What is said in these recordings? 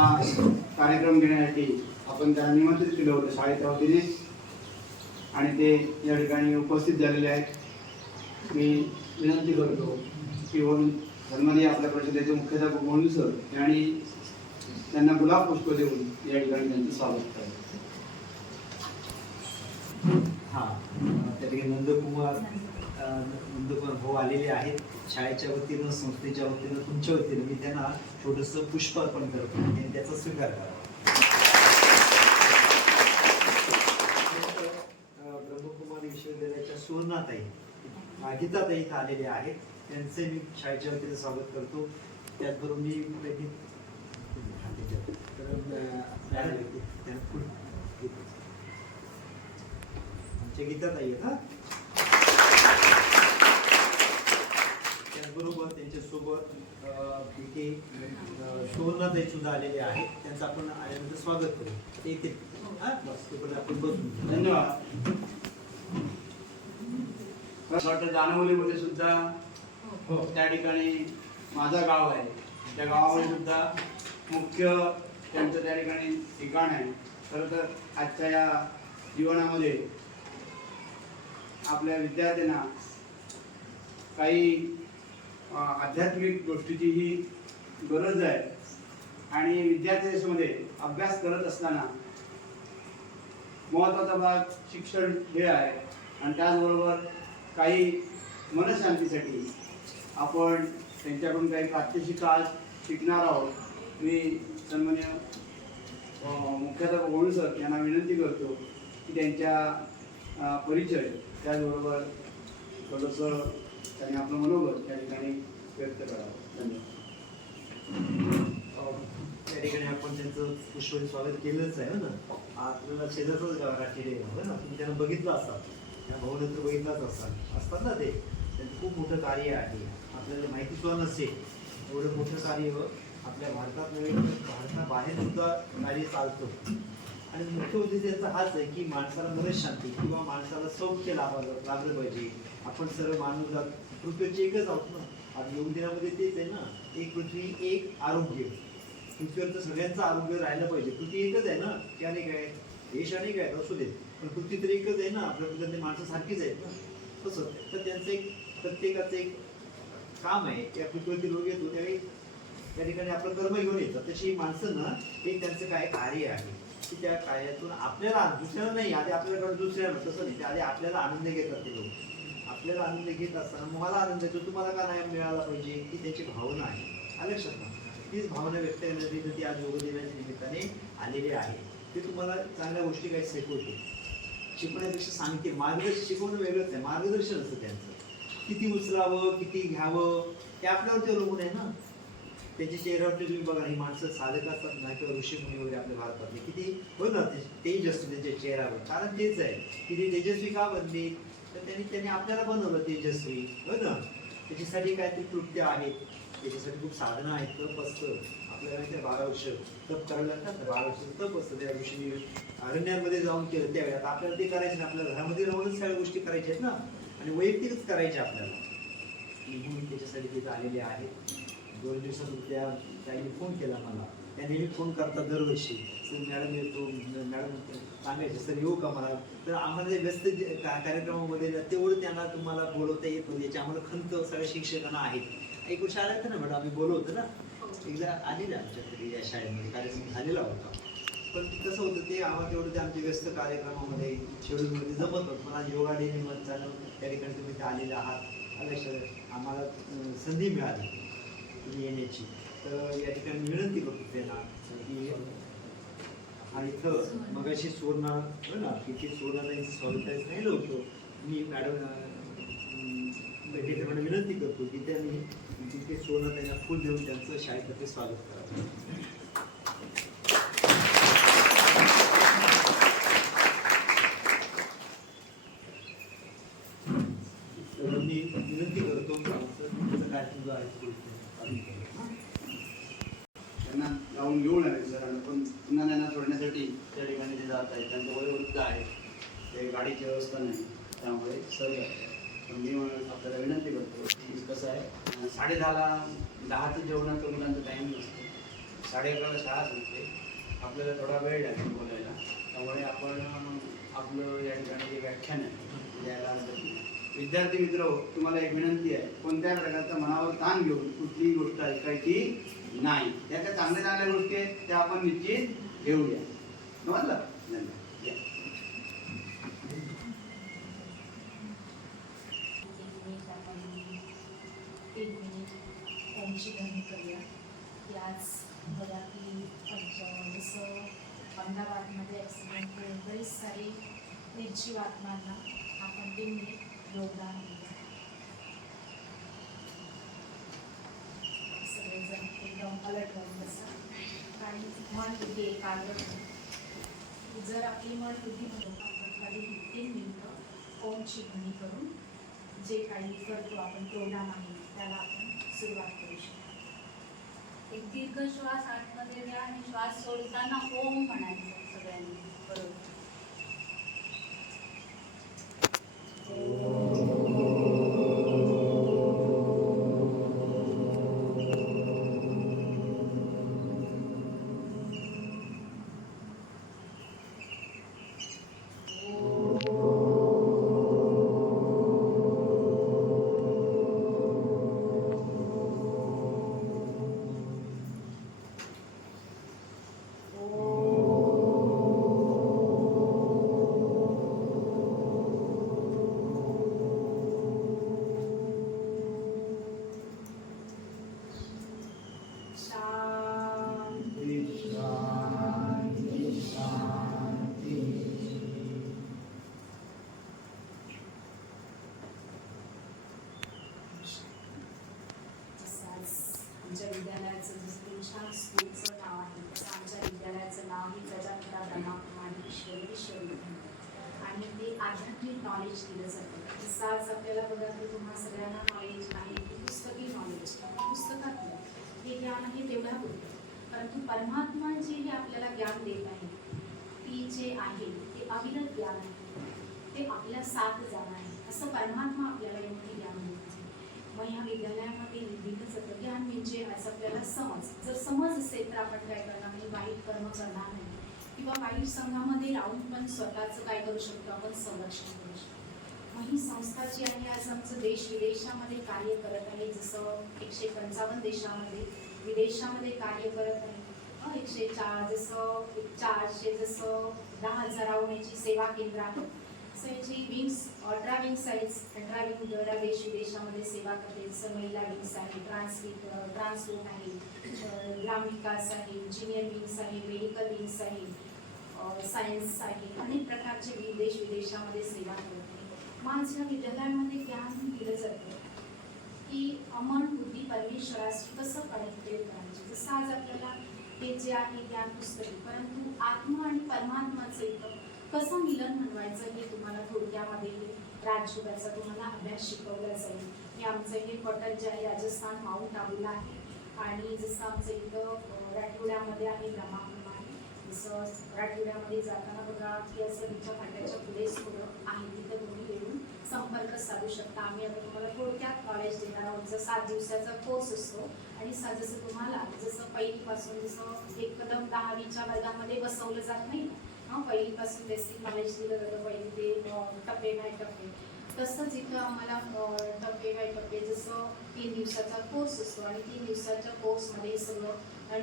कार्यक्रम घेण्यासाठी आपण त्यांना निमंत्रित केलं होतं शाळेच्या वतीने आणि ते या ठिकाणी उपस्थित झालेले आहेत। मी विनंती करतो की धर्मदे आपल्या परिषदेचे मुख्याध्यापक गोंडू सर यांनी त्यांना गुलाब पुष्प देऊन या ठिकाणी त्यांचं स्वागत करा। त्या ठिकाणी नंदकुमार भाऊ आलेले आहेत शाळेच्या वतीनं, संस्थेच्या वतीनं, तुमच्या वतीनं मी त्यांना छोटंसं पुष्प अर्पण करतो आणि त्याचा स्वीकार करा। ब्रह्मकुमारी विश्वविद्यालयाच्या सुवर्णाताई गीताताई इथं आलेले आहेत, त्यांचे मी शाळेच्या वतीनं स्वागत करतो। त्याचबरोबर मी गीताताई आहेत। त्याचबरोबर त्यांच्यासोबत सुवर्णाताई सुद्धा आलेले आहेत, त्यांचं आपण आल्यानंतर स्वागत करू। ते येतील आपण बसून। धन्यवाद। जानवलीमध्ये सुद्धा त्या ठिकाणी माझं गाव आहे, त्या गावामध्ये सुद्धा मुख्य त्यांचं त्या ठिकाणी ठिकाण आहे। खरं तर आजच्या या जीवनामध्ये आपल्या विद्यार्थ्यांना काही आध्यात्मिक गोष्टीची ही गरज आहे आणि विद्यार्थ्यांमध्ये अभ्यास करत असताना महत्त्वाचा भाग शिक्षण हे आहे आणि त्याचबरोबर काही मनशांतीसाठी आपण त्यांच्याकडून काही प्रात्यक्षिक आज शिकणार आहोत। मी सन्माननीय मुख्याध्यापक गोंडू सर यांना विनंती करतो की त्यांच्या परिचय त्याचबरोबर थोडंसं त्यांनी आपलं मनोगत त्या ठिकाणी व्यक्त करावं। धन्यवाद। त्या ठिकाणी आपण त्यांचं पुष्पी स्वागत केलंच आहे ना, आपल्याला शेजारचंच गाव राठीडे गाव ना, तुम्ही त्यांना बघितलं असाल, त्या भाऊनंतर बघितलाच असतात ना, ते त्यांचं खूप मोठं कार्य आहे, आपल्याला माहिती सुद्धा नसेल एवढं मोठं कार्य आपल्या भारतात नव्हे तर भारताबाहेर सुद्धा कार्य चालतं। आणि मुख्य उद्देश त्यांचा हाच आहे की माणसाला मनशांती किंवा माणसाला सौख्य लाभलं पाहिजे। आपण सर्व माणूस जात पृथ्वीचे एकच आहोत ना, आता योग दिनामध्ये तेच आहे ना, एक पृथ्वी एक आरोग्य, पृथ्वीवरचं सगळ्यांचं आरोग्य राहिलं पाहिजे। पृथ्वी एकच आहे ना, की अनेक आहे, देश अनेक आहेत असू देत, पण पृथ्वी तरी एकच आहे ना, आपल्या पृथ्वीतले माणसं सारखीच आहेत ना, तसं तर त्यांचं एक प्रत्येकाचं एक काम आहे। त्या पृथ्वीवरती लोक येतो त्यावेळी त्या ठिकाणी आपलं कर्म घेऊन येतात, तशी माणसं ना एक त्यांचं काय कार्य आहे की त्या कार्यातून आपल्याला दुसऱ्याला नाही, आधी आपल्याकडे दुसऱ्याला तसं नाही, ते आधी आपल्याला आनंद घेतात ते लोक। आपल्याला आनंद घेत असताना मला आनंद येतो, तुम्हाला का नाही मिळाला पाहिजे, ही त्यांची भावना आहे। लक्षात ना, तीच भावना व्यक्त करण्यासाठी ती आज योग दिनाच्या निमित्ताने आलेली आहे। ते तुम्हाला चांगल्या गोष्टी काही शिकवते, शिकवण्यापेक्षा सांगते, मार्गदर्शन शिकवणं वेगळंच आहे, मार्गदर्शन असतं त्यांचं। किती उचलावं किती घ्यावं ते आपल्यावरती अवलंबून आहे ना। त्यांच्या चेहऱ्यावरती तुम्ही बघा, ही माणसं साधक असतात ना किंवा ऋषीमुनी वगैरे आपल्या भारतातले, किती हो ना तेज असतं त्यांच्या चेहऱ्यावर, कारण तेच आहे की ते तेजस्वी का बनले, तर त्यांनी आपल्याला बनवलं तेजस्वी, हो ना। त्याच्यासाठी काहीतरी कृत्य आहेत, त्याच्यासाठी खूप साधनं आहेत, तप असतं आपल्याला, त्या 12 वर्ष तप करायला लागतात, 12 वर्ष तप असतं त्या ऋषीने अरण्यामध्ये जाऊन केलं त्यावेळी। आता आपल्याला ते करायचं नाही, आपल्या घरामध्ये राहूनच सगळ्या गोष्टी करायच्या आहेत ना, आणि वैयक्तिकच करायच्या आपल्याला, म्हणून त्याच्यासाठी तिथं आलेले आहेत। 2 दिवसात त्याने फोन केला मला, त्या नेहमी फोन करतात दरवर्षी, सर मॅडम येतो, मॅडम सांगायचे सर येऊ का मला, तर आम्हाला व्यस्त कार्यक्रमामध्ये तेवढं त्यांना तुम्हाला बोलवता येत नाही, याची आम्हाला खंत सगळ्या शिक्षकांना आहेत। एक वर्ष आला होता ना मॅडम, आम्ही बोलवतो ना, एकदा आलेलं आमच्याकडे या शाळेमध्ये कार्यक्रम झालेला होता, पण कसं होतं ते आम्हाला तेवढं ते आमच्या व्यस्त कार्यक्रमामध्ये शेड्यूलमध्ये जमत होतं। मला योगा डे निमित्तानं त्या ठिकाणी तुम्ही ते आलेले आहात, आम्हाला संधी मिळाली येण्याची, तर या ठिकाणी विनंती करतो त्यांना की आणि इथं मगाशी सुवर्ण हो ना, किती सुवर्णाताईंचं स्वागत नाही होतो, मी मॅडम भेटेप्रमाणे विनंती करतो की त्यांनी तिथे सुवर्णाताईंना फुल देऊन त्यांचं शाळेतर्फे स्वागत करावं। मी विनंती करतो कार्यक्रम त्यांना जाऊन घेऊन आले सर, पण पुन्हा त्यांना सोडण्यासाठी त्या ठिकाणी ते जात आहेत, त्यांचं वय वृद्ध आहे, ते गाडीची व्यवस्था नाही, त्यामुळे सर पण मी आपल्याला विनंती करतो की कसं आहे 10:30ला 10 ते जेवणाचं मुलांचं टाईम नसतं, 11:30ला शाळा सुटते, आपल्याला थोडा वेळ लागेल बोलायला. त्यामुळे आपण आपलं या ठिकाणी जे व्याख्यान आहे द्यायला हरकत नाही. विद्यार्थी मित्र, तुम्हाला एक विनंती आहे, कोणत्या प्रकारचा मनावर ताण घेऊन कुठलीही गोष्ट ऐकायची नाही. त्या त्या चांगल्या चांगल्या गोष्टी आहेत त्या आपण निश्चित घेऊया. समजलं? धन्यवाद. या. त्यांची गणना करूया. याच बघा की जसं अहमदाबादमध्ये ॲक्सिडेंट होऊन बरेच सारे निर्जीव आत्मांना आपण 3 मिनिट योगदान दिलं. सगळेजण एकदम अलर्ट होऊन बसा आणि मन बुद्धी एकाग्र करून, जर आपली मन बुद्धी म्हणून खाली 3 मिनिटं ओमची ध्वनी करून जे काही करतो आपण प्रोग्राम आहे त्याला आपण सुरुवात करू शकतो. एक दीर्घ श्वास आतमध्ये घ्या आणि श्वास सोडताना ओम म्हणायचं सगळ्यांनी. बरोबर. आमच्या विद्यालयाचं जसं तुमच्या स्कूलचं नाव आहे तसं आमच्या विद्यालयाचं नाव ही प्रजापिता ब्रह्माकुमारी ईश्वरी विद्यालय आणि ते आध्यात्मिक नॉलेज दिलं जातं. जसं आज आपल्याला बघा की तुम्हा सगळ्यांना नॉलेज आहे की पुस्तकी नॉलेज पुस्तकातलं हे ज्ञान आहे तेवढा होतं, परंतु परमात्मा जे हे आपल्याला ज्ञान देत आहे ती जे आहे ते अविरत ज्ञान आहे, ते आपल्या साथ जाणं आहे. असं परमात्मा आपल्याला एवढे ज्ञान देत आहे. मग ह्या विद्यालयामध्ये दिलं जातं ज्ञान म्हणजे असं आपल्याला समज. जर समज असेल तर आपण काय करणार नाही, वाईट कर्म करणार नाही किंवा वाईट संघामध्ये राहून पण स्वतःचं काय करू शकतो आपण, संरक्षण करू शकतो. मग ही संस्था जी आहे आज आमचं देश विदेशामध्ये कार्य करत आहे. जसं 155 देशामध्ये विदेशामध्ये कार्य करत आहे. 104 जसं 400 जसं 10,000 याची सेवा केंद्र आहे. सो याची विंग्स 18 विंग्स आहेत. 18 विंग देश विदेशामध्ये सेवा करते. जसं महिला विंग्स आहे, ट्रान्सपोर्ट आहे, ग्राम विकास आहे, इंजिनियर विंग्स आहे, मेडिकल विंग्स आहे, सायन्स आहे. अनेक प्रकारचे देश विदेशामध्ये सेवा करते. माझ्या विद्यालयामध्ये ज्ञान दिलं जातं की मन बुद्धी परमेश्वराशी कसं कनेक्टेड करायचे. जसं आज आपल्याला हे जे आहे ज्ञान पुस्तकी, परंतु आत्मा आणि परमात्माचं इथं कसं मिलन म्हणवायचं हे तुम्हाला थोडक्यामध्ये राजयोगाचा तुम्हाला अभ्यास शिकवला जाईल. हे आमचं हे पटल जे आहे राजस्थान माउंट आबूला आहे आणि जसं आमचं इथं राठोड्यामध्ये आहे ब्रह्माकुमारी. जसं राठोड्यामध्ये जाताना बघा की असं तुमच्या फाट्याच्या पुढेच थोडं आहे, तिथं तुम्ही येऊन संपर्क साधू शकता. आम्ही आता तुम्हाला थोडक्यात नॉलेज देणार आहोत. जसं 7 दिवसाचा कोर्स असतो आणि जसं तुम्हाला जसं पहिलीपासून जसं एकदम 10वीच्या वर्गामध्ये बसवलं जात नाही ना, पहिलीपासून बेसिक नॉलेज दिलं जातं, पहिली ते टप्पे बाय टप्पे, तसंच इथं आम्हाला टप्पे बाय टप्पे जसं 3 दिवसाचा कोर्स असतो आणि 3 दिवसाच्या कोर्समध्ये सगळं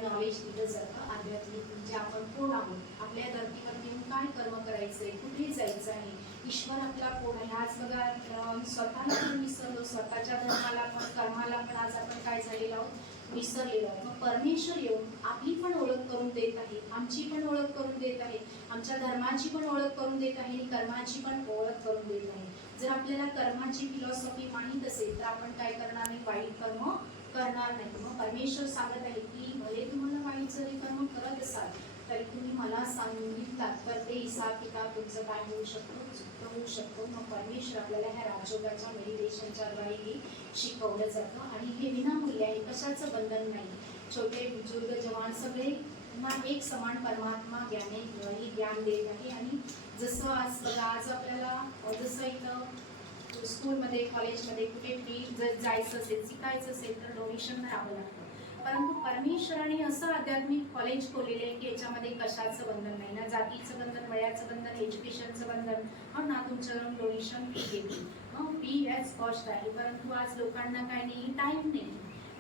नॉलेज दिलं जातं. आध्यात्मिक म्हणजे आपण कोण आहोत, आपल्या धर्तीवर येऊन काय कर्म करायचं आहे, कुठे जायचं आहे, ईश्वर आपला कोण आहे. आज बघा स्वतःला पण विसरलो, स्वतःच्या धर्माला पण कर्माला पण आज आपण काय झालेलो आहोत, विसरलेलो आहोत. मग परमेश्वर येऊन आपली पण ओळख करून देत आहे, आमची पण ओळख करून देत आहे, आमच्या धर्माची पण ओळख करून देत आहे आणि कर्माची पण ओळख करून देत आहे. जर आपल्याला कर्माची फिलॉसॉफी माहीत असेल तर आपण काय करणार नाही, वाईट कर्म करणार नाही. मग परमेश्वर सांगत आहे की भले तुम्हाला वाईट जरी कर्म करत असाल तरी तुम्ही मला सांगितलात तर ते हिसाब किताब तुमचं काय होऊ शकतो, चुकतं होऊ शकतो. मग परमेश्वर आपल्याला ह्या राजयोगाच्या मेडिटेशनच्या द्वारे शिकवलं जातं आणि हे विनामूल्य आहे, कशाचं बंधन नाही. छोटे बुजुर्ग जवान सगळे एक समान परमात्मा ज्ञान देत आहे. आणि जसं आज बघा आज आपल्याला जसं इथं स्कूलमध्ये कॉलेजमध्ये कुठे फी जर जायचं असेल शिकायचं असेल तर डोनेशन भरावं लागतं, परंतु परमेश्वराने असं आध्यात्मिक कॉलेज खोलेलं आहे की याच्यामध्ये कशाचं बंधन नाही, ना जातीचं बंधन, वयाचं बंधन, एज्युकेशनचं बंधन, ना तुमचं डोनेशन फी घेतली, फी ॲज कॉस्ट आहे. परंतु आज लोकांना काय नाही, टाईम नाही.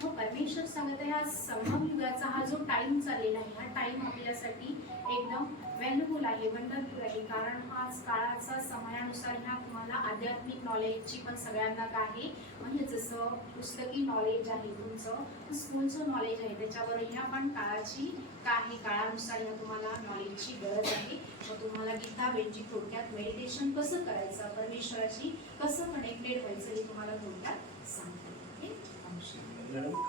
मग परमेश्वर सांगत आहे हा संगम युगाचा हा जो टाईम चाललेला आहे, हा टाईम आपल्यासाठी एकदम व्हॅल्युबल आहे, वंडरफुल आहे. कारण आज काळाचा समयानुसार ह्या तुम्हाला आध्यात्मिक नॉलेजची पण सगळ्यांना काय आहे, म्हणजे जसं पुस्तकी नॉलेज आहे तुमचं, स्कूलचं नॉलेज आहे, त्याच्यावर ह्या पण काळाची काही काळानुसार ह्या तुम्हाला नॉलेजची गरज आहे. मग तुम्हाला गीता बेंची थोडक्यात मेडिटेशन कसं करायचं, परमेश्वराशी कसं कनेक्टेड व्हायचं हे तुम्हाला थोडक्यात सांगते.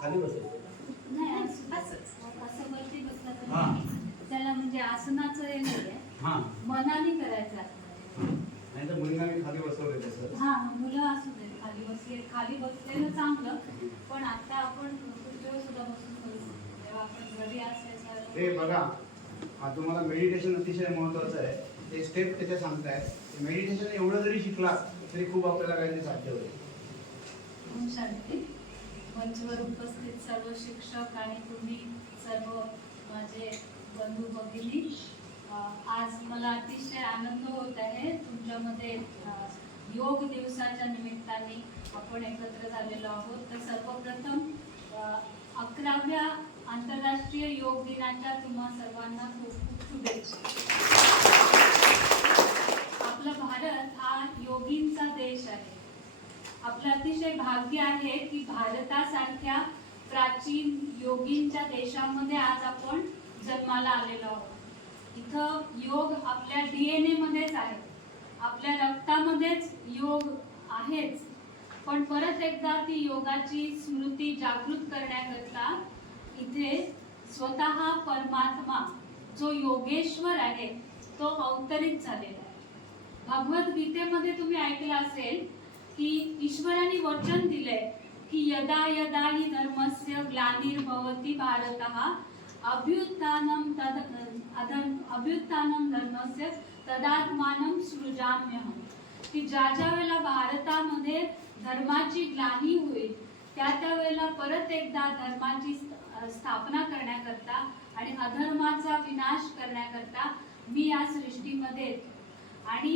खाली बसायचं. नाही असं वरती बसला तर हां. त्याला म्हणजे आसनाचं हे नाहीये, हां, मनाने करायचं. नाही तर मुलींना मी खाली बसवले तसं. हा मुलं असू दे खाली बसलेलं चांगलं, पण आता आपण खुर्चीवर सुद्धा बसून करू शकतो. जेव्हा आपण घरी असायचं ते बघा, तुम्हाला मेडिटेशन अतिशय महत्त्वाचं आहे. ते स्टेप त्याच्या सांगतायत. मेडिटेशन एवढं जरी शिकला तरी खूप आपल्याला काहीतरी साध्य होईल. ओम शांती. मंचवर उपस्थित सर्व शिक्षक आणि तुम्ही सर्व माझे बंधू भगिनी, आज मला अतिशय आनंद होत आहे तुमच्यामध्ये योग दिवसाच्या निमित्ताने आपण एकत्र झालेलो आहोत. तर सर्वप्रथम 11व्या आंतरराष्ट्रीय योग दिनाच्या तुम्हा सर्वांना खूप खूप शुभेच्छा. आपला भारत हा योगींचा देश आहे. आपलं अतिशय भाग्य आहे की भारतासारख्या प्राचीन योगींच्या देशामध्ये आज आपण जन्माला आलेलो आहोत. इथं योग आपल्या DNA मध्येच आहे, आपल्या रक्तामध्येच योग आहेच. पण परत एकदा ती योगाची स्मृती जागृत करण्याकरता इथे स्वतः परमात्मा जो योगेश्वर आहे तो अवतरित झालेला आहे. भगवद्गीतेमध्ये तुम्ही ऐकलं असेल की ईश्वराने वचन दिलंय की यदा यदा हि धर्मस्य ग्लानिर्भवति भारतः अभ्युत्थानं धर्मस्य तदात्मानं सृजाम्यहम्. की ज्या ज्या वेळेला भारतामध्ये धर्माची ग्लानी होईल त्या वेळेला परत एकदा धर्माची स्थापना करण्याकरता आणि अधर्माचा विनाश करण्याकरता मी या सृष्टीमध्ये येतो. आणि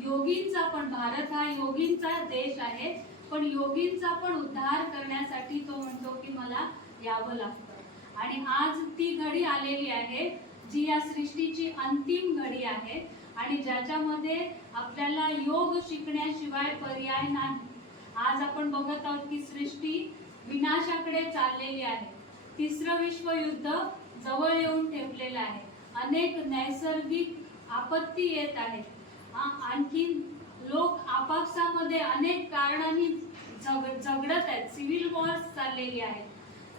योगींचा पण, भारत हा योगींचा देश आहे, पण योगींचा पण उद्धार करण्यासाठी तो म्हणतो की मला यावं लागतं. आणि आज ती घडी आलेली आहे जी या सृष्टीची अंतिम घडी आहे आणि ज्याच्यामध्ये आपल्याला योग शिकण्याशिवाय पर्याय नाही. आज आपण बघत आहोत की सृष्टी विनाशाकडे चाललेली आहे. तिसरं विश्वयुद्ध जवळ येऊन ठेपलेलं आहे. अनेक नैसर्गिक आपत्ती येत आहेत. आणखी लोक आपापसामध्ये अनेक कारणांनी झगडत आहेत. सिव्हिल वॉर्स चाललेली आहेत.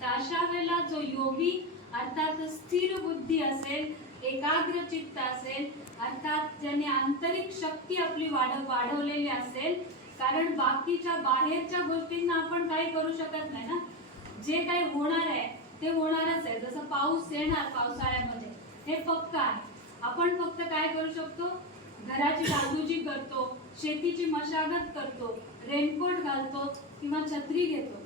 तर अशा वेळेला जो योगी अर्थात स्थिर बुद्धी असेल, एकाग्र चित्त असेल, अर्थात ज्याने आंतरिक शक्ती आपली वाढवलेली असेल, कारण बाकीच्या बाहेरच्या गोष्टींना आपण काही करू शकत नाही ना. जे काही होणार आहे ते होणारच आहे. जसं पाऊस येणार पावसाळ्यामध्ये हे पक्का आहे. आपण फक्त काय करू शकतो, घराची डागडुजी करतो, शेतीची मशागत करतो, रेनकोट घालतो किंवा छत्री घेतो.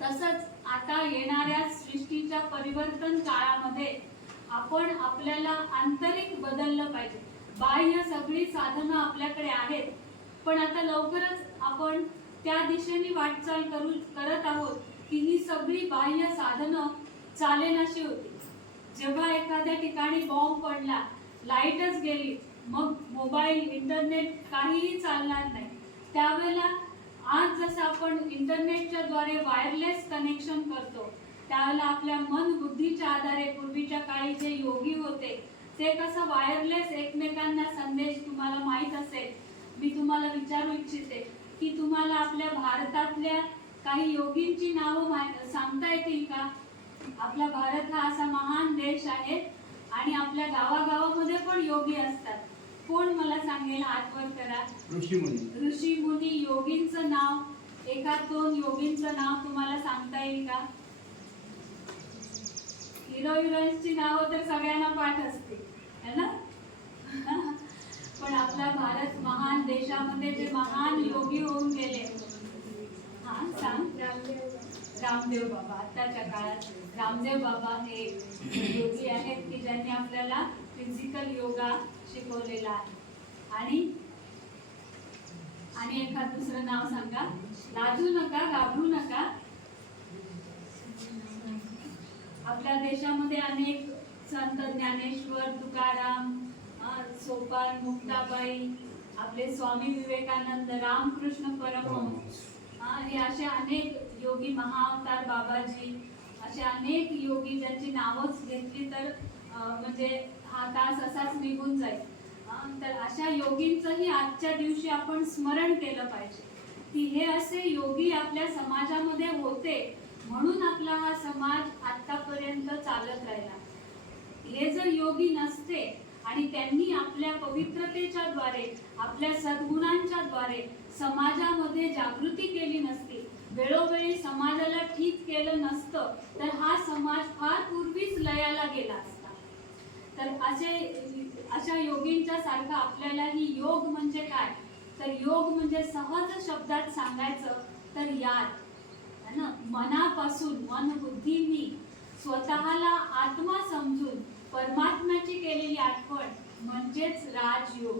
तसंच आता येणाऱ्या सृष्टीच्या परिवर्तन काळामध्ये आपण आपल्याला आंतरिक बदललं पाहिजे. बाह्य सगळी साधनं आपल्याकडे आहेत, पण आता लवकरच आपण त्या दिशेने वाटचाल करत आहोत की ही सगळी बाह्य साधनं चालेनाशी होती. जेव्हा एखाद्या ठिकाणी बॉम्ब पडला, लाईटच गेली, मग मोबाईल, इंटरनेट काहीही चालणार नाही. त्यावेळेला आज जसं आपण इंटरनेटच्या द्वारे वायरलेस कनेक्शन करतो, त्यावेळेला आपल्या मन बुद्धीच्या आधारे पूर्वीच्या काळी जे योगी होते ते कसं वायरलेस एकमेकांना संदेश, तुम्हाला माहीत असेल. मी तुम्हाला विचारू इच्छिते की तुम्हाला आपल्या भारतातल्या काही योगींची नावं सांगता येतील का? आपला भारत हा असा महान देश आहे आणि आपल्या गावागावामध्ये पण योगी असतात. कोण मला सांगेल? हात वर करा. ऋषी मुनी योगींचं नाव, एखाद दोन योगींचं नाव तुम्हाला सांगता येईल का? हिरो हिरोईन्सची नावं तर सगळ्यांना पाठ असते है ना. पण आपला भारत महान देशामध्ये जे महान योगी होऊन गेले, हा सांग. रामदेव बाबा. आताच्या काळात रामदेव बाबा हे योगी आहेत की ज्यांनी आपल्याला फिजिकल योगा शिकवलेला आहे. आणि एखाद दुसरं नाव सांगा. लाजू नका, घाबरू नका. आपल्या देशामध्ये अनेक संत ज्ञानेश्वर, तुकाराम, सोपान, मुक्ताबाई, आपले स्वामी विवेकानंद, रामकृष्ण परमहंस, हे असे अनेक योगी, महाअवतार बाबाजी, असे अनेक योगी ज्यांची नावच घेतली तर म्हणजे हा तास असाच निघून जाईल. तर अशा योगींचंही आजच्या दिवशी आपण स्मरण केलं पाहिजे की हे असे योगी आपल्या समाजामध्ये होते म्हणून आपला हा समाज आतापर्यंत चालत राहिला. हे जर योगी नसते आणि त्यांनी आपल्या पवित्रतेच्या द्वारे, आपल्या सद्गुणांच्या द्वारे समाजामध्ये जागृती केली नसती, वेळोवेळी समाजाला ठीक केलं नसतं, तर हा समाज फार पूर्वीच लयाला गेला असता. तर अशा योगींच्या सारखं आपल्यालाही योग म्हणजे काय, तर योग म्हणजे सहज शब्दात सांगायचं तर याद है ना, मनापासून, मन बुद्धीनी स्वतःला आत्मा समजून परमात्म्याची केलेली आठवण म्हणजेच राजयोग.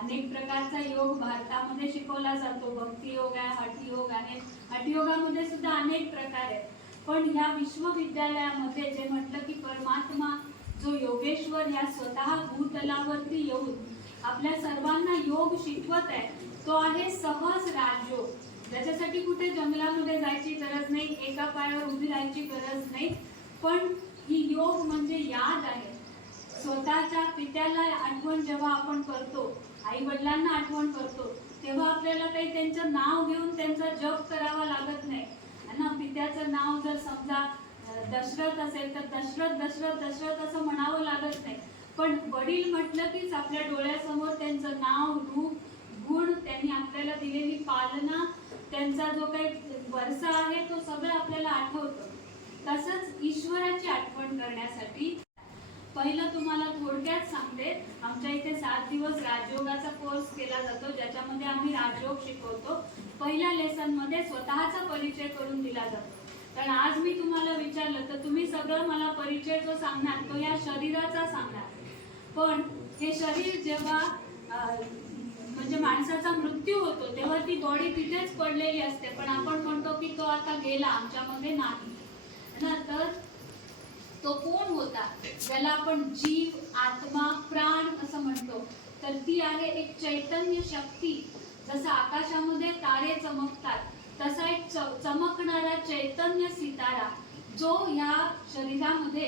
अनेक प्रकारचा योग भारतामध्ये शिकवला जातो. भक्ती योग आहे, हठयोग आहे. हठयोगामध्ये सुद्धा अनेक प्रकार आहेत. पण ह्या विश्वविद्यालयामध्ये जे म्हटलं की परमात्मा जो योगेश्वर या स्वतः भूतलावरती येऊन आपल्या सर्वांना योग शिकवत आहे, तो आहे सहज राजयोग. त्याच्यासाठी कुठे जंगलामध्ये जायची गरज नाही, एका पायावर उभी राहायची गरज नाही. पण ही योग म्हणजे याद आहे. स्वतःच्या पित्याला आठवण जेव्हा आपण करतो, आई वडिलांना आठवण करतो, तेव्हा आपल्याला काही त्यांचं नाव घेऊन त्यांचा जप करावा लागत नाही ना. पित्याचं नाव जर समजा दशरथ असेल तर दशरथ दशरथ दशरथ असं म्हणावं लागत नाही. पण वडील म्हटलं कीच आपल्या डोळ्यासमोर त्यांचं नाव, रूप, गुण, त्यांनी आपल्याला दिलेली पालना, त्यांचा जो काही वारसा आहे तो सगळं आपल्याला आठवतं. तसंच ईश्वराची आठवण करण्यासाठी पहिलं तुम्हाला थोडक्यात सांगते. आमच्या इथे 7 दिवस राजयोगाचा कोर्स केला जातो, ज्याच्यामध्ये आम्ही राजयोग शिकवतो. पहिल्या लेसन मध्ये स्वतःचा परिचय करून दिला जातो. कारण आज मी तुम्हाला विचारलं तर तुम्ही सगळं मला परिचय जो सांगणार तो या शरीराचा सांगणार. पण हे शरीर जेव्हा म्हणजे माणसाचा मृत्यू होतो तेव्हा ती बॉडी तिथेच पडलेली असते, पण आपण म्हणतो की तो आता गेला, आमच्यामध्ये नाही ना. तर तो कोण होता ज्याला आपण जीव, आत्मा, प्राण असं म्हणतो, तर ती आहे एक चैतन्य शक्ती. जसं आकाशामध्ये तारे चमकतात तसा एक चमकणारा चैतन्य सितारा, जो ह्या शरीरामध्ये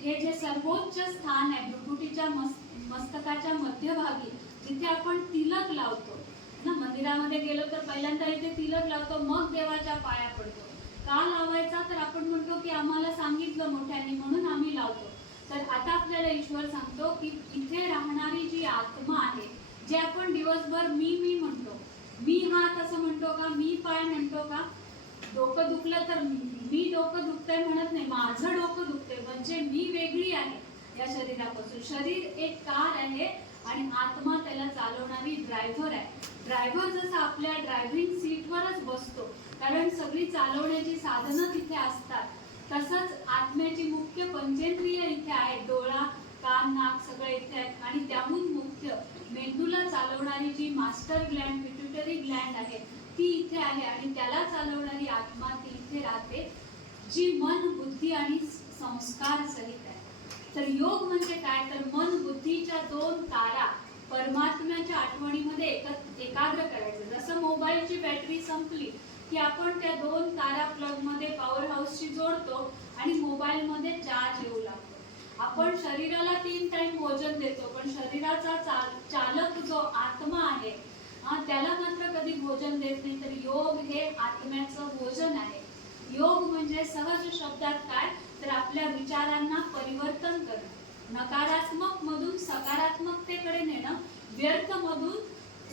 हे जे सर्वोच्च स्थान आहे भ्रुकुटीच्या मस्तकाच्या मध्यभागी, जिथे आपण तिलक लावतो ना. मंदिरामध्ये गेलो तर पहिल्यांदा इथे तिलक लावतो, मग देवाच्या पाया पडतो. का लावायचा, तर आपण म्हणतो की आम्हाला सांगितलं मोठ्यांनी म्हणून आम्ही लावतो. तर आता आपल्याला ईश्वर सांगतो की इथे राहणारी जी आत्मा आहे, जे आपण दिवसभर मी मी म्हणतो, मी हात असं म्हणतो का, मी पाय म्हणतो का, डोकं दुखलं तर मी डोकं दुखतंय म्हणत नाही, माझं डोकं दुखतंय, म्हणजे मी वेगळी आहे या शरीरापासून. शरीर एक कार आहे आणि आत्मा त्याला चालवणारी ड्रायव्हर आहे. ड्रायव्हर जसं आपल्या ड्रायव्हिंग सीटवरच बसतो, कारण सगळी चालवण्याची साधनं तिथे असतात, तसंच आत्म्याची मुख्य पंचेंद्रिय इथे आहेत. डोळा, कान, नाक सगळे इथे आहेत. आणि त्याहून मुख्य मेंदूला चालवणारी जी मास्टर ग्लँड, पिट्युटरी ग्लँड आहे, ती इथे आहे. आणि त्याला चालवणारी आत्मा ती इथे राहते, जी मन, बुद्धी आणि संस्कार सहित आहे. तर योग म्हणजे काय, तर मन बुद्धीच्या 2 तारा परमात्म्याच्या आठवणीमध्ये एकाग्र करायचं. जसं मोबाईलची बॅटरी संपली की आपण त्या 2 तारा प्लग मध्ये पॉवर हाऊसशी जोडतो आणि मोबाईल मध्ये चार्ज येऊ लागतो. आपण शरीराला 3 टाइम भोजन देतो, पण शरीराचा चालक जो आत्मा आहे त्याला मात्र कधी भोजन देत नाही. तर योग हे आत्म्याचं भोजन आहे. योग म्हणजे सहज शब्दात काय, तर आपल्या विचारांना परिवर्तन करणं, नकारात्मक मधून सकारात्मकतेकडे नेणं, व्यर्थ मधून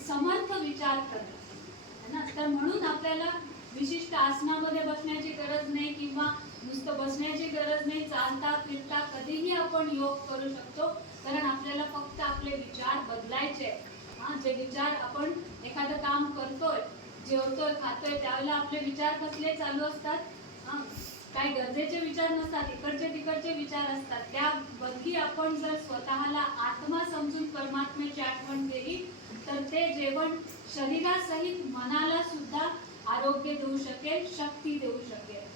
समर्थ विचार करणं ना. तर म्हणून आपल्याला विशिष्ट आसनामध्ये बसण्याची गरज नाही किंवा नुसतं बसण्याची गरज नाही. चालता फिरता कधीही आपण योग करू शकतो, कारण आपल्याला फक्त आपले विचार बदलायचे. जे विचार आपण एखादं काम करतोय, जेवतोय, खातोय, त्यावेळेला आपले विचार कसले चालू असतात, हा काही गरजेचे विचार नसतात, इकडचे तिकडचे विचार असतात. त्या बदली आपण जर स्वतःला आत्मा समजून परमात्म्याची आठवण केली तर ते जेवण शरीरासहित मनाला सुद्धा आरोग्य देऊ शकेल, शक्ती देऊ शकेल.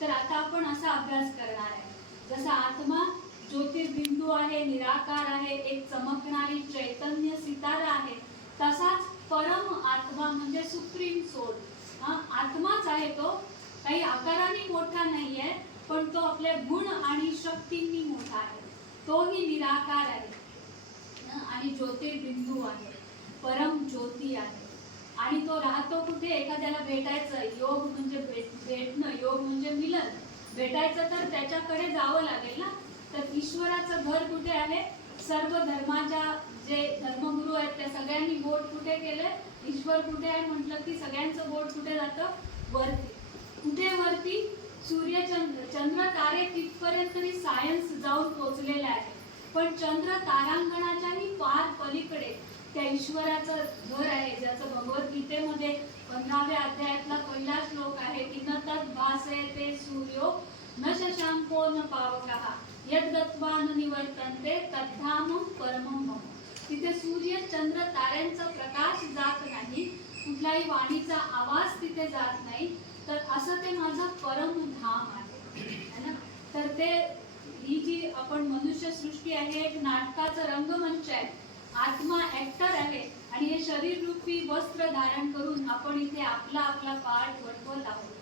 तर आता आपण असा अभ्यास करणार आहे. जसा आत्मा ज्योतिर्बिंदू आहे, निराकार आहे, एक चमकणारी चैतन्य सितारा आहे, तसाच परम आत्मा म्हणजे सुप्रीम सोल आत्माच आहे. तो काही आकाराने मोठा नाहीये, पण तो आपल्या गुण आणि शक्तींनी मोठा आहे. तोही निराकार आहे आणि ज्योतिर्बिंदू आहे, परम ज्योती आहे. आणि तो राहतो कुठे? एखाद्याला भेटायचं, योग म्हणजे भेटणं, योग म्हणजे मिलन. भेटायचं तर त्याच्याकडे जावं लागेल ना. तर ईश्वराचं घर कुठे आहे? सर्व धर्माच्या जे धर्मगुरू आहेत त्या सगळ्यांनी बोट कुठे केलंय? ईश्वर कुठे आहे म्हटलं की सगळ्यांचं बोट कुठे जातं? वरती. कुठे वरती? चंद्र तारे तिथपर्यंत तरी सायन्स जाऊन पोहोचलेलं आहे, पण चंद्र तारांगणाच्याही पार पलीकडे त्या ईश्वराचं घर आहे, ज्याचं भगवद्गीतेमध्ये 15व्या अध्यायातला पहिला श्लोक आहे की न तद् भासयते सूर्यो न शशांको न पावकः यद्गत्वा न निवर्तन्ते तद्धामं परमं मम. तिथे सूर्य चंद्र ताऱ्यांचा प्रकाश जात नाही, कुठलाही वाणीचा आवाज तिथे जात नाही. तर असं ते माझं परम धाम आहे ना. तर ते ही जी आपण मनुष्य सृष्टी आहे, एक नाटकाचं रंगमंच आहे. आत्मा ऍक्टर आहे आणि हे शरीर रूपी वस्त्र धारण करून आपण इथे आपला आपला पाठ वटवत आहोत.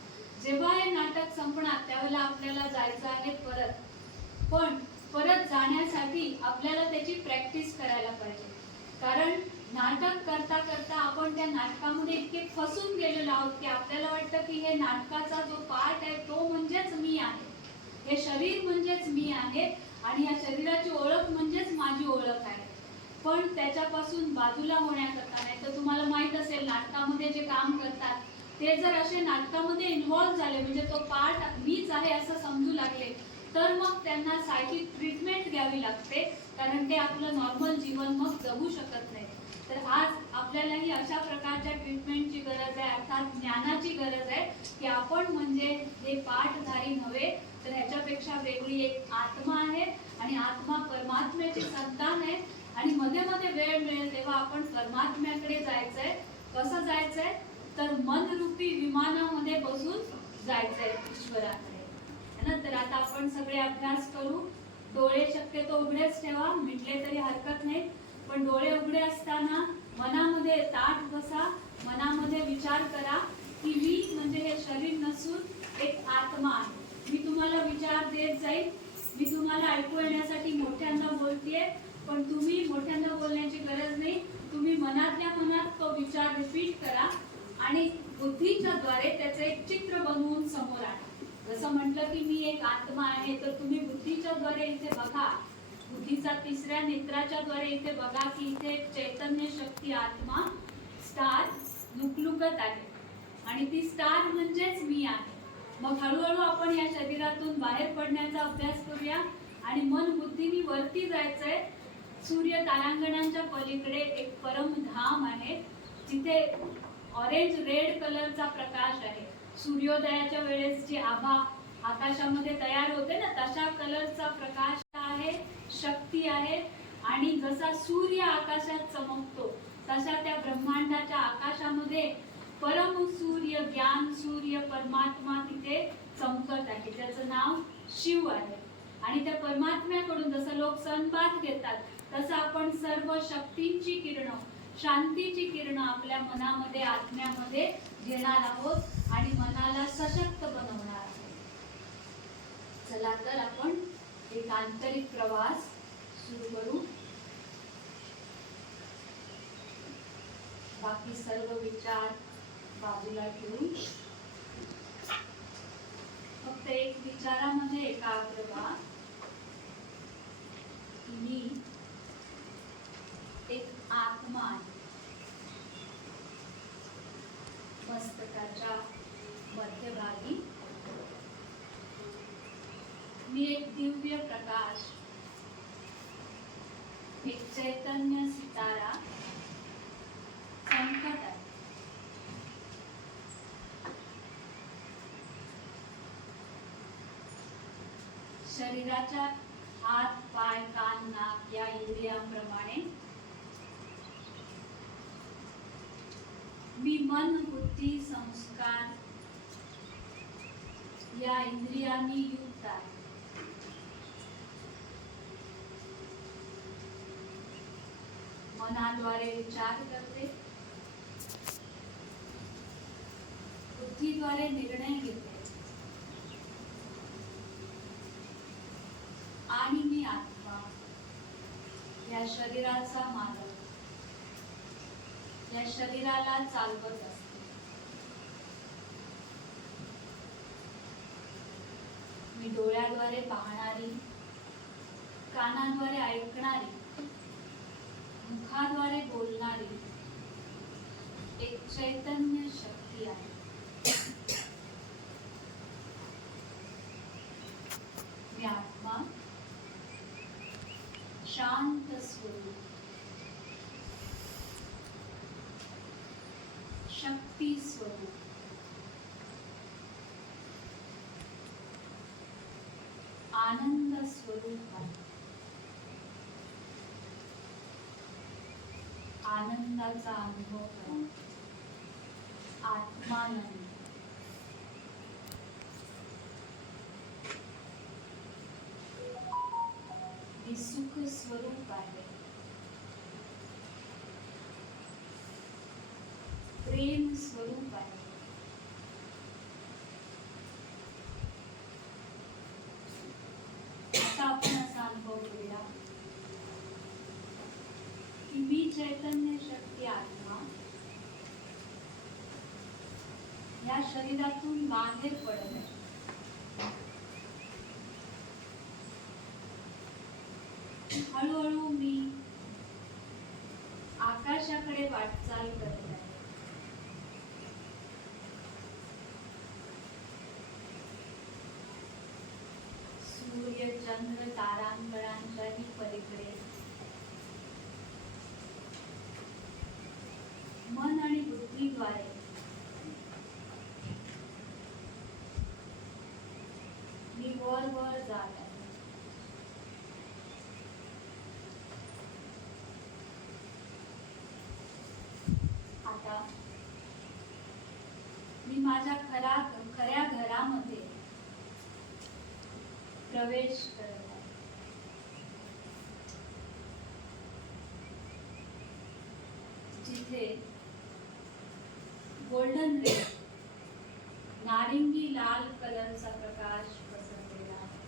जेव्हा हे नाटक संपणार त्यावेळेला आपल्याला जायचं आहे परत. पण परत जाण्यासाठी आपल्याला त्याची प्रॅक्टिस करायला पाहिजे. कारण नाटक करता करता आपण त्या नाटकामध्ये इतके फसून गेलेलो आहोत की आपल्याला वाटतं की हे नाटकाचा जो पार्ट आहे तो म्हणजेच मी आहे, हे शरीर म्हणजेच मी आहे आणि या शरीराची ओळख म्हणजेच माझी ओळख आहे. पण त्याच्यापासून बाजूला होण्याकरता, नाही तर तुम्हाला माहित असेल नाटकामध्ये जे काम करतात ते जर असे नाटकामध्ये इन्व्हॉल्व झाले, म्हणजे तो पार्ट मीच आहे असं समजू लागले, तर मग त्यांना सायकिक ट्रीटमेंट घ्यावी लागते, कारण ते आपलं नॉर्मल जीवन मग जगू शकत नाही. तर आज आपल्यालाही अशा प्रकारच्या ट्रीटमेंटची गरज आहे, अर्थात ज्ञानाची गरज आहे की आपण म्हणजे हे पाठधारी नव्हे तर ह्याच्यापेक्षा वेगळी एक आत्मा आहे आणि आत्मा परमात्म्याची संतान आहे. आणि मध्ये मध्ये वेळ मिळेल तेव्हा आपण परमात्म्याकडे जायचंय. कसं जायचंय? तर मनरूपी विमानामध्ये बसून जायचंय ईश्वराकडे, है ना. तर आता आपण सगळे अभ्यास करू. डोळे शक्यतो उघडेच ठेवा, मिटले तरी हरकत नाही, पण डोळे उघडे असताना मनामध्ये ताठ बसा, मनामध्ये विचार करा की मी म्हणजे हे शरीर नसून एक आत्मा आहे. मी तुम्हाला विचार देत जाईल, मी तुम्हाला ऐकू येण्यासाठी मोठ्यांदा बोलतेय, पण तुम्ही मोठ्यांदा बोलण्याची गरज नाही. तुम्ही मनातल्या मनात तो विचार रिपीट करा आणि बुद्धीच्या द्वारे त्याचे एक चित्र बनवून समोर आणा. जसं म्हटलं की मी एक आत्मा आहे, तर तुम्ही बुद्धीच्या द्वारे इथे बघा, बुद्धीचा तिसऱ्या नेत्राच्या द्वारे इथे बघा की इथे एक चैतन्य शक्ती आत्मा स्टार लुकलुकत आहे आणि ती स्टार म्हणजेच मी आहे. मग हळूहळू आपण या शरीरातून बाहेर पडण्याचा अभ्यास करूया आणि मन बुद्धीनी वरती जायचंय. सूर्य तारांगणांच्या पलीकडे एक परम धाम आहे, जिथे ऑरेंज रेड कलरचा प्रकाश आहे. सूर्योदयाच्या वेळेस जी आभा आकाशामध्ये तयार होते ना, तशा कलरचा प्रकाश आहे, शक्ती आहे. आणि जसा सूर्य आकाशात चमकतो तशा त्या ब्रह्मांडाच्या आकाशामध्ये परम सूर्य, ज्ञान सूर्य, परमात्मा तिथे चमकत आहे, ज्याचं नाव शिव आहे. आणि त्या परमात्म्याकडून जसं लोक सनबाथ घेतात तसं आपण सर्व शक्तींची किरणं, शांतीची किरणं आपल्या मनामध्ये, आत्म्यामध्ये घेणार आहोत आणि मनाला सशक्त बनवणार आहोत. चला तर आपण एक आंतरिक प्रवास सुरू करू. बाकी सर्व विचार बाजूला ठेवून फक्त एक विचारामध्ये एकाग्र व्हा की मी एक आत्मा आहे. मस्तकाच्या मध्यभागी मी एक दिव्य प्रकाश, एक चैतन्य सितारा चमकत आहे. शरीराच्या हात पाय कान नाक या इंद्रियांप्रमाणे मी मन बुद्धी संस्कार या इंद्रियांनी युक्त आहे. मनाद्वारे विचार करते, बुद्धीद्वारे निर्णय घेते आणि मी आत्मा या शरीराचा मालक, या शरीराला चालवत असते. मी डोळ्याद्वारे पाहणारी, कानाद्वारे ऐकणारी, मुखाद्वारे बोलणारी एक चैतन्य शक्ती आहे. मी आत्मा शांत स्वरूप, शक्ती स्वरूप, आनंद स्वरूप आहे. आनंदाचा अनुभव करा. आत्मानंद. मी सुख स्वरूप आहे. प्रेम स्वरूप आहे. आता आपण असा अनुभव करूया की मी चैतन्य शक्ती आत्मा या शरीरातून बाहेर पडत आहे. हळूहळू मी आकाशाकडे वाटचाल करत आहे. सूर्य चंद्र तारांगणांच्याही पलीकडे मन आणि बुद्धीद्वारे मी वर वर जात आहे. आता मी माझ्या खऱ्या घरामध्ये प्रवेश करत आहे. जिथे गोल्डन रे, नारिंगी लाल कलरचा प्रकाश पसरलेला आहे.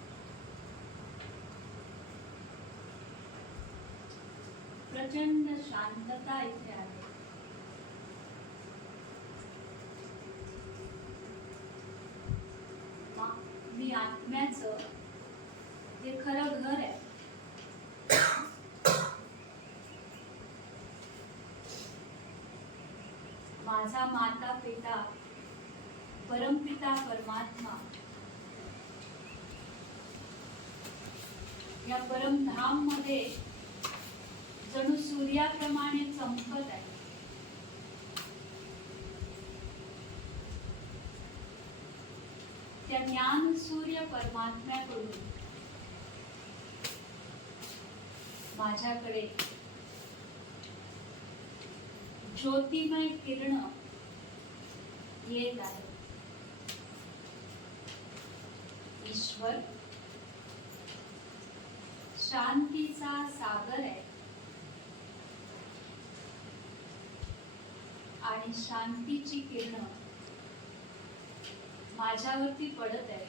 प्रचंड शांतता इथे आहे. मी आत्म्याचं हे खरं घर आहे. माझा माता पिता परमपिता परमात्मा या परमधाम मध्ये जणू सूर्याप्रमाणे चमकत आहे. त्या ज्ञान सूर्य परमात्म्याकडून माझ्याकडे ज्योतिमय किरण येत आहे. ईश्वर शांतीचा सागर आहे आणि शांतीची किरण माझ्यावरती पडत आहे.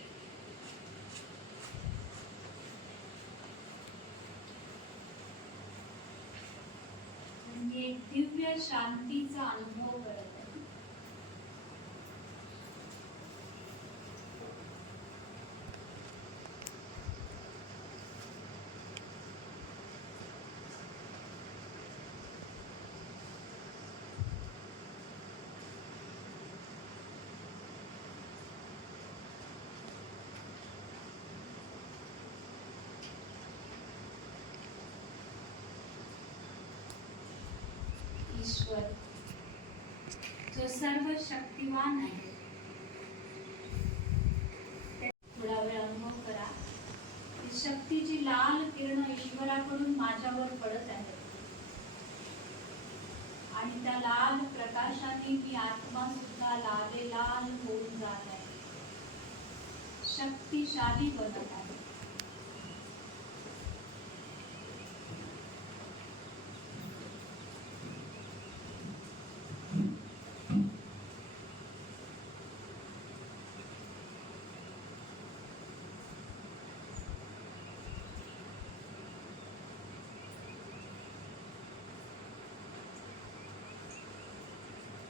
मी एक दिव्य शांतीचा अनुभव करत आहे. ईश्वर जो सर्व शक्तिमान आहे, थोडा वेळ अनुभव करा. किरण ईश्वराकडून माझ्यावर पडत आहेत आणि त्या लाल प्रकाशाने मी आत्मा सुद्धा लाल होऊन जात आहे, शक्तिशाली बनत आहे.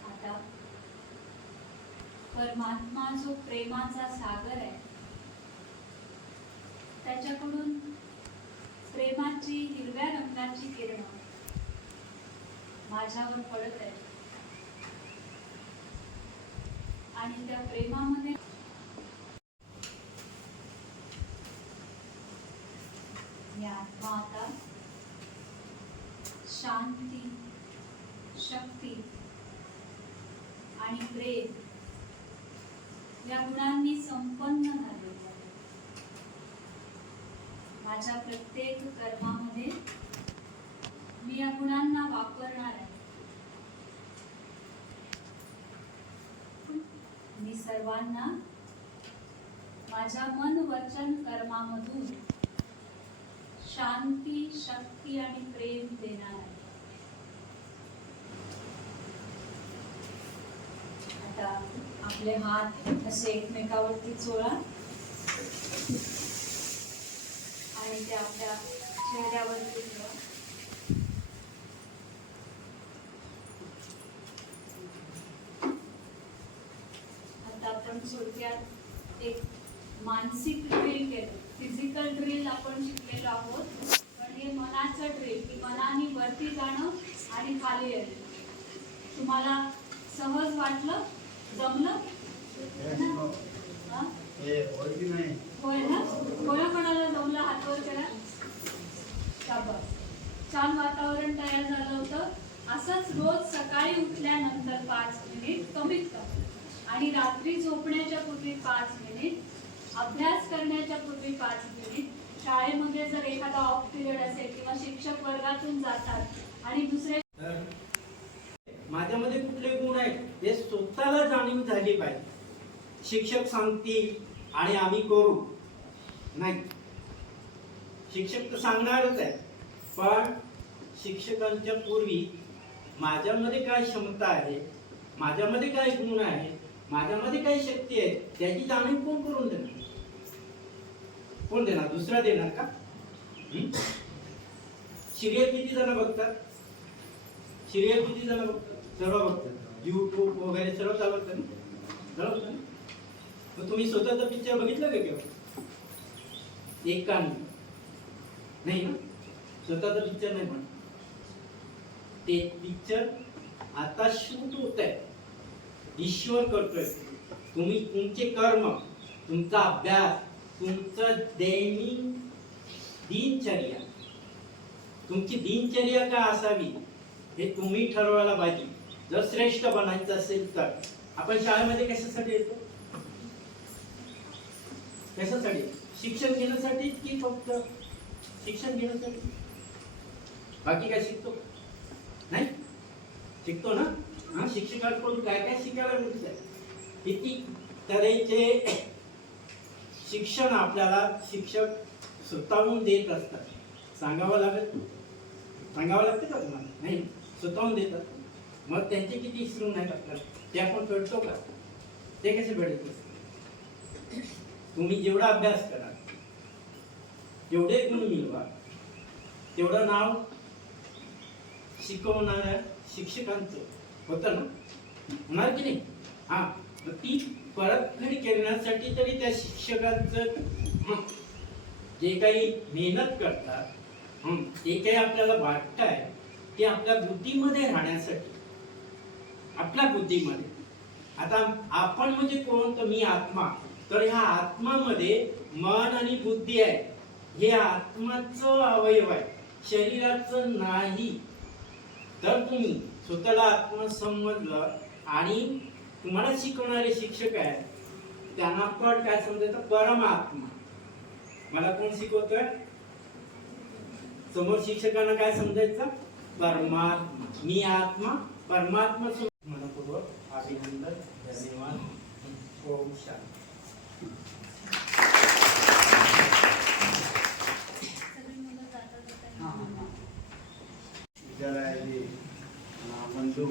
आता परमात्मा जो प्रेमाचा सागर आहे, त्याच्याकडून प्रेमाची हिरव्या रंगाची किरण माझ्यावर पडत आहे आणि त्या प्रेमामध्ये मी आत्मा आता शांती, शक्ती आणि प्रेम या गुणांनी संपन्न झालेली आहे. माझ्या प्रत्येक कर्मामध्ये मी या गुणांना वापरणार आहे. मी सर्वांना माझ्या मन वचन कर्मामधून शांती, शक्ती आणि प्रेम देणार आहे. आता आपले हात असे एकमेकावरती चोळा आणि ते आपल्या चेहऱ्यावरती ठेवा. आता आपण थोडक्यात एक मानसिक ड्रिल केलं. फिजिकल ड्रिल आपण शिकलेलो आहोत, पण हे मनाचं ड्रिल की मनाने वरती जाणं आणि खाली येणं. तुम्हाला सहज वाटलं? जमलं? हा? होय ना? कोणाकोणाला जमलं? हातवर करा. शाबास. छान वातावरण तयार झालं होतं. असंच रोज सकाळी उठल्यानंतर 5 मिनिट कमीत कमी आणि रात्री झोपण्याच्या पूर्वी 5 मिनिट, अभ्यास करण्याच्या पूर्वी 5 मिनिट. शाळेमध्ये जर एखादा ऑफ पिरियड असेल किंवा शिक्षक वर्गातून जातात आणि दुसरे माझ्यामध्ये कुठले गुण आहेत हे स्वतःला जाणीव झाली पाहिजे. शिक्षक सांगतील आणि आम्ही करू नाही. शिक्षक तर सांगणारच आहे, पण शिक्षकांच्या पूर्वी माझ्यामध्ये काय क्षमता आहे, माझ्यामध्ये काय गुण आहे, माझ्यामध्ये काय शक्ती आहे, त्याची जाणीव कोण करून देणार? कोण देणार? दुसरा देणार का? सिरियल किती जण बघतात? सिरियल किती जण बघतात? सर्व बघतात. YouTube वगैरे सर्व चालवतात ना? चालवतात ना? मग तुम्ही स्वतःचा पिक्चर बघितलं का केव्हा? एक का नाही ना? स्वतःचा पिक्चर नाही. पण ते पिक्चर आता शूट होत आहे, ईश्वर करतोय. तुम्ही तुमचे कर्म, तुमचा अभ्यास, तुमचं दैनिक दिनचर्या, तुमची दिनचर्या काय असावी हे तुम्ही ठरवायला पाहिजे. जर श्रेष्ठ बनायचं असेल तर. आपण शाळेमध्ये कशासाठी येतो? कशासाठी? शिक्षण घेण्यासाठी की फक्त शिक्षण घेण्यासाठी? बाकी काय शिकतो नाही? शिकतो ना? हा, शिक्षकांकडून काय काय शिकायला मिळतं. किती तऱ्हेचे शिक्षण आपल्याला शिक्षक स्वतःहून देत असतात. सांगावं लागतं का तुम्हाला? नाही, स्वतःहून देतात. मग त्यांचे किती श्रून आहेत आपल्याला, ते आपण कळतो का? ते कसे भेटत? तुम्ही जेवढा अभ्यास करा, जेवढे गुण मिळवा, तेवढं नाव शिकवणाऱ्या शिक्षकांचं होतं ना? होणार की नाही? हा, ती परतफेड करण्यासाठी तरी त्या शिक्षकांचं जे काही मेहनत करतात, ते काही आपल्याला वाटत आहे ते आपल्या बुद्धीमध्ये राहण्यासाठी, आपल्या बुद्धीमध्ये. आता आपण म्हणजे कोण? तर मी आत्मा. तर ह्या आत्मामध्ये मन आणि बुद्धी आहे. हे आत्माचं अवयव आहे, शरीराचं नाही. तर तुम्ही स्वतःला आत्मा समजलं आणि तुम्हाला शिकवणारे शिक्षक आहेत, त्यांना पण काय समजायचं? परमात्मा. मला कोण शिकवतोय? समोर शिक्षकांना काय समजायचं? परमात्मा. मी आत्मा, परमात्मा. मनपूर्वक अभिनंदन. धन्यवाद. ओम शांती. विद्यालयाचे बंधू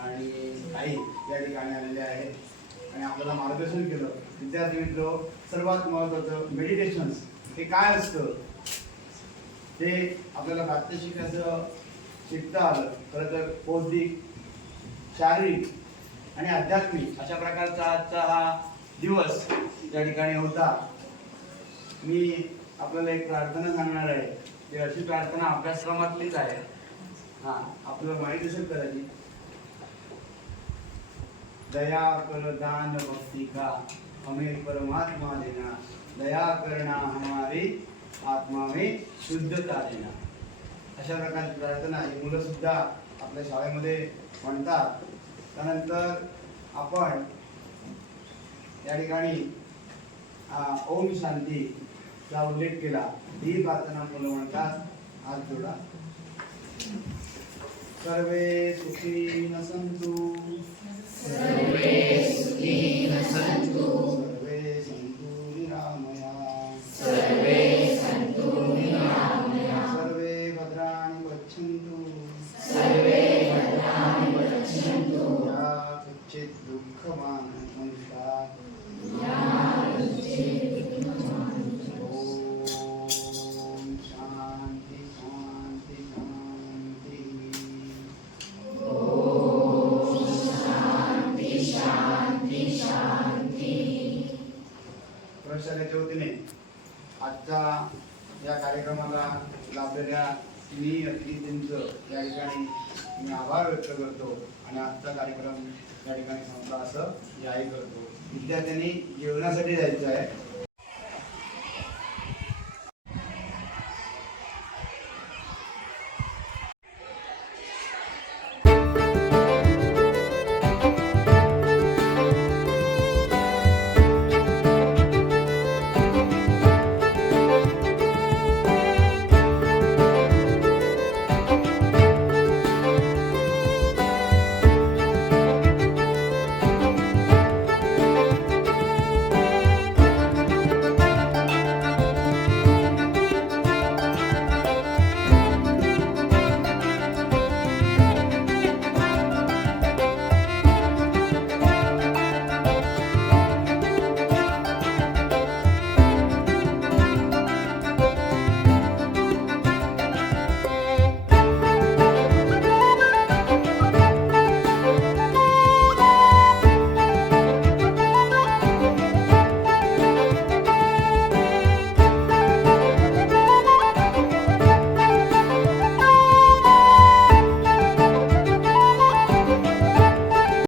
आणि काही या ठिकाणी आलेले आहेत आणि आपल्याला मार्गदर्शन केलं. विद्यार्थी मित्र, सर्वात महत्त्वाचं मेडिटेशन्स हे काय असतं ते आपल्याला प्रात्यक्षिक असं शिकता आलं. खरं तर बौद्धिक, शारीरिक आणि आध्यात्मिक अशा प्रकारचा आजचा हा दिवस या ठिकाणी होता. मी आपल्याला एक प्रार्थना सांगणार आहे. ती अशी प्रार्थना अभ्यासक्रमातलीच आहे. आपल्याला माहिती असेल करायची. दया कर दान भक्ति का हमें परमात्मा देना, दया करना हमारी आत्मा में शुद्धता देना. अशा प्रकारची प्रार्थना ही मुलं सुद्धा आपल्या शाळेमध्ये म्हणतात. त्यानंतर आपण या ठिकाणी ओम शांतीचा उल्लेख केला. ही प्रार्थना मुलं म्हणतात. हात जोडा. सर्वे सुखी न संतु, सर्वे सन्तु निरामया, सर्वे भद्राणि पश्यन्तु, या कच्चित् दुःखमान् मनुष्यात् ओम शांति शांति शांति. प्रशालेच्या वतीने आजच्या या कार्यक्रमाला लाभलेल्या मी अतिथींचं या ठिकाणी मी आभार व्यक्त करतो आणि आजचा कार्यक्रम या ठिकाणी संपला असं जाहीर करतो. विद्यार्थ्यांनी जेवणासाठी जायचं आहे.